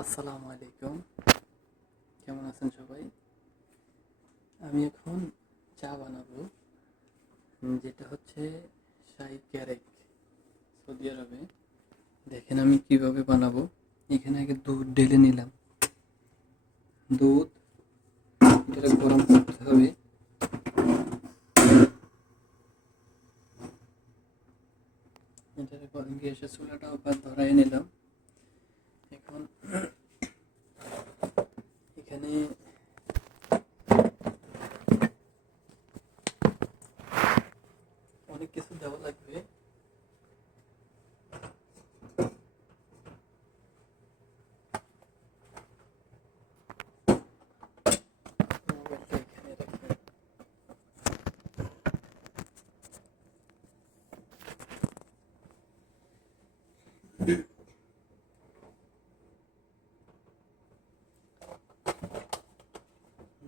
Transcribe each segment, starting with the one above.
আসসালামু আলাইকুম। কেমন আছেন সবাই? আমি এখন চা বানাবো, যেটা হচ্ছে শাহি ক্যারেক, সৌদি আরবে। দেখেন আমি কিভাবে বানাবো। এখানে আগে দুধ ঢেলে নিলাম। দুধ এটা গরম করতে হবে। এটা গ্যাসের চুলাটা আবার ধরাই নিলাম। এখন এখানে অনেক কিছু দেওয়া লাগবে। মোবাইলটা এখানে রাখবেন।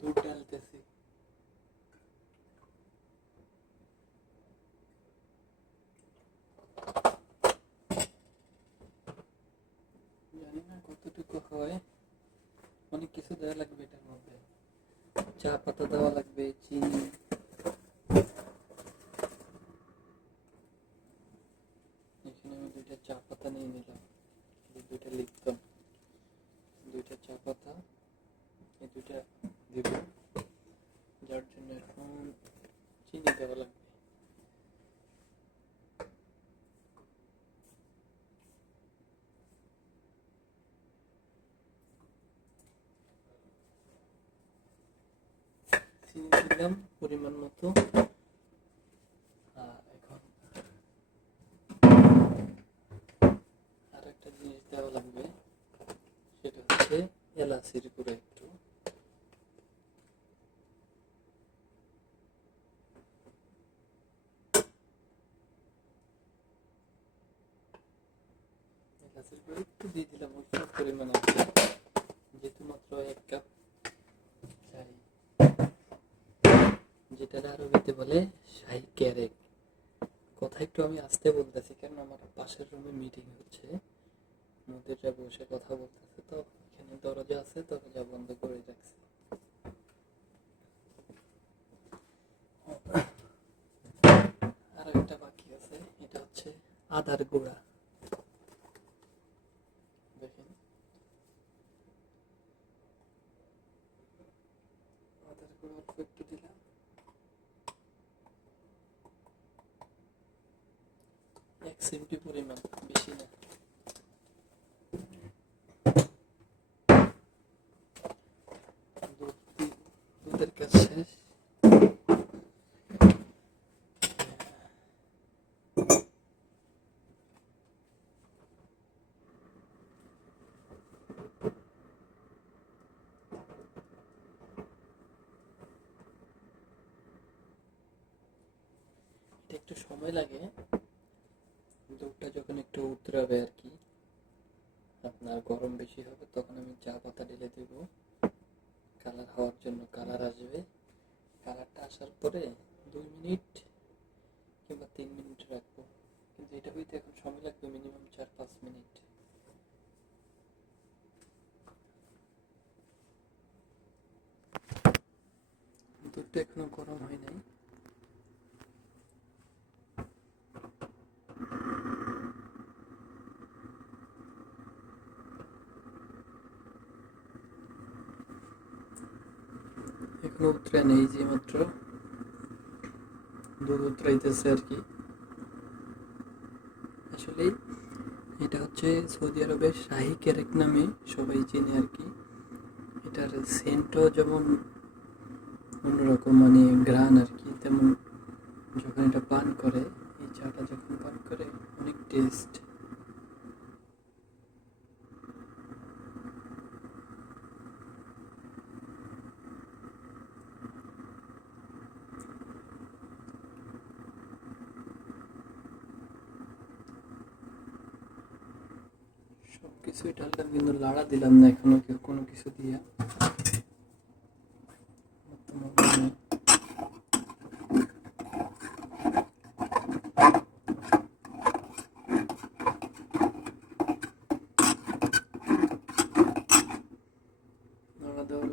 দুধ ঢালতেছি। জানি না কতটুকু হয়, অনেক কিছু দেওয়া লাগবে এটার মধ্যে। চা পাতা দেওয়া লাগবে, চিনি। এখানে আমি দুইটা চা পাতা নিয়ে নিলাম, দুইটা লিখতাম। দুইটা চা পাতা, এই দুইটা দিব, যার জন্য এখন চিনি দেওয়া লাগবে। চিনি দিলাম পরিমাণ মতো। এখন আর একটা জিনিস দেওয়া লাগবে, সেটা হচ্ছে এলাচির গুঁড়ো একটু। এলাচির গুঁড়ো একটু দিয়ে দিলাম, অল্প পরিমাণে, যেহেতু মাত্র 1 কাপ চাই। যেটা আরবিতে বলে শাহি ক্যারেক। কথা একটু আমি আস্তে বলতেছি, কারণ আমার পাশের রুমে মিটিং হচ্ছে, মুদিররা বসে কথা বলতেছে, তো এখানে দরজা আছে, দরজা বন্ধ করে রাখছে। আর একটা বাকি আছে, এটা হচ্ছে আদার গুঁড়া। দেখেন, আদার গুঁড়া অল্প একটু দিলাম, 1 চিমটি পরিমাণ, বেশি না। দুধের কাজ শেষ। এটা একটু সময় লাগে, দুধটা যখন একটু উতরাবে আর কি, আপনার গরম বেশি হবে, তখন আমি চা পাতা ঢেলে দেব, কালার হওয়ার জন্য। কালার আসবে, কালারটা আসার পরে 2 মিনিট কিংবা 3 মিনিট রাখবো, কিন্তু এটা হইতে এখন সময় লাগবে মিনিমাম 4-5 মিনিট। দুধটা এখনো গরম হয় নাই। এখনো উতরে নেই, যে মাত্র দুধ উতরাইতেছে আর কি। আসলে এটা হচ্ছে সৌদি আরবের শাহি ক্যারেক নামে সবাই চেনে আর কি। এটার সেন্টও যেমন অন্যরকম, মানে ঘ্রাণ আর কি, তেমন যখন এটা পান করে, এই চাটা যখন পান করে, অনেক টেস্ট। সব কিছুই ঢাললাম, কিন্তু লাড়া দিলাম না এখনো কোনো কিছু দিয়ে।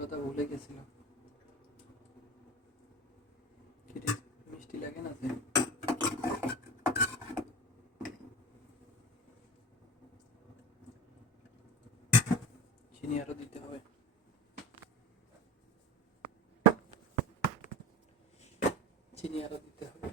কথা ভুলে গেছিলাম। কি রে, মিষ্টি লাগে না যে? চিনি আরো দিতে হবে। চিনি আরো দিতে হবে।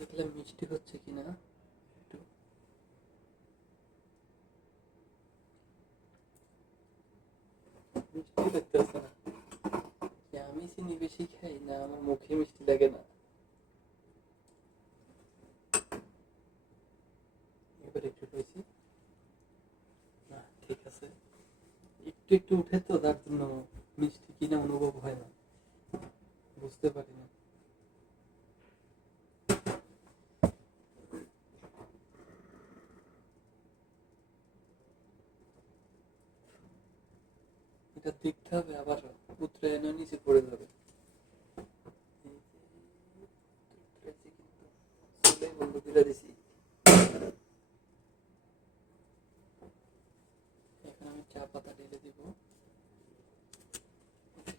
দেখলাম মিষ্টি হচ্ছে কিনা একটু। মিষ্টি লাগতেছে না। কি আমি চিনি বেশি খাই না আমার মুখে মিষ্টি লাগে না? এবার একটু রয়েছি না, ঠিক আছে। একটু একটু উঠে তো, তার জন্য মিষ্টি কিনা অনুভব হয় না, বুঝতে পারি না। এটা দেখতে হবে, আবার উতরায়ণ নিচে পড়ে যাবে। বন্ধ করে দিছি। এখন আমি চা পাতা ঢেলে দিব,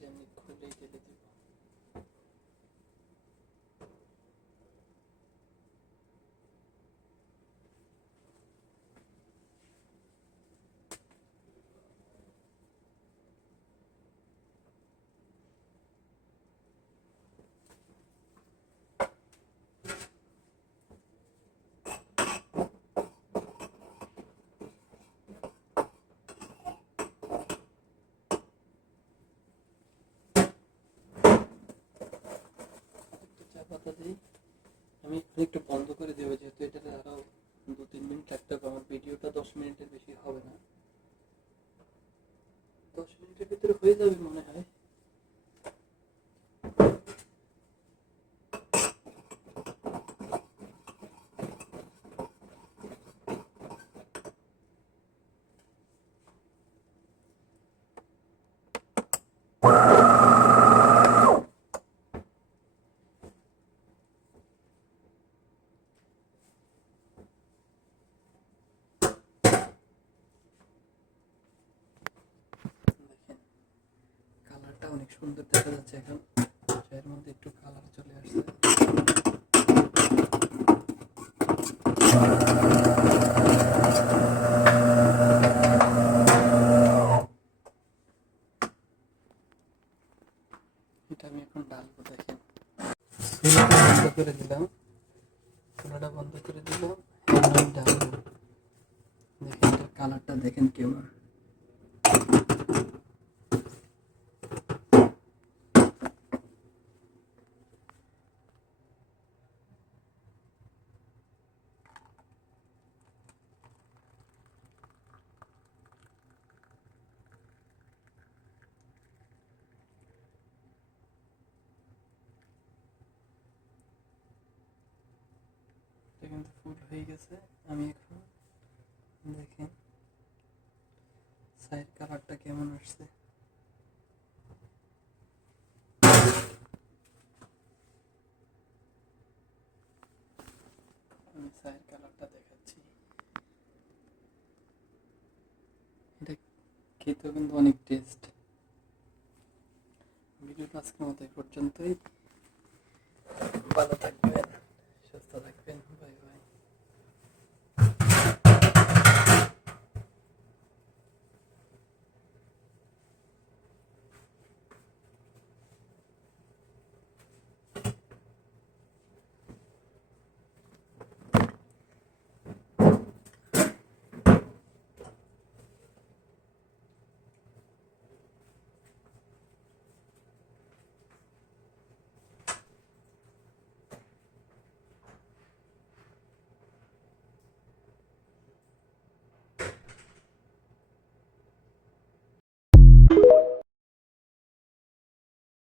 আমি খুলেই ঢেলে দিব। চা পাতা দিই। আমি এখন একটু বন্ধ করে দেবো, যেহেতু এটাতে আরো 2-3 মিনিট রাখতে হবে। আমার ভিডিওটা 10 মিনিটের বেশি হবে না, 10 মিনিটের ভিতরে হয়ে যাবে মনে হয়। দেখেন কালারটা অনেক সুন্দর দেখা যাচ্ছে। এখন চায়ের মধ্যে একটু কালার চলে আসছে। এটা আমি এখন ডালবো। দেখেন চুলাটা বন্ধ করে দিলাম, চুলাটা বন্ধ করে দিলাম, এখন আমি ডালবো। দেখেন এটার কালারটা দেখেন কেমন। এটা কিন্তু ফুল হয়ে গেছে। আমি এখন দেখেন সাইড কালারটা কেমন আসছে। আমি সাইড কালারটা দেখাচ্ছি। এটা খেতেও কিন্তু অনেক টেস্ট। ভিডিওটা আজকের মতো এই পর্যন্তই। ভালো থাকবেন, সুস্থ থাকবেন, বাই বাই।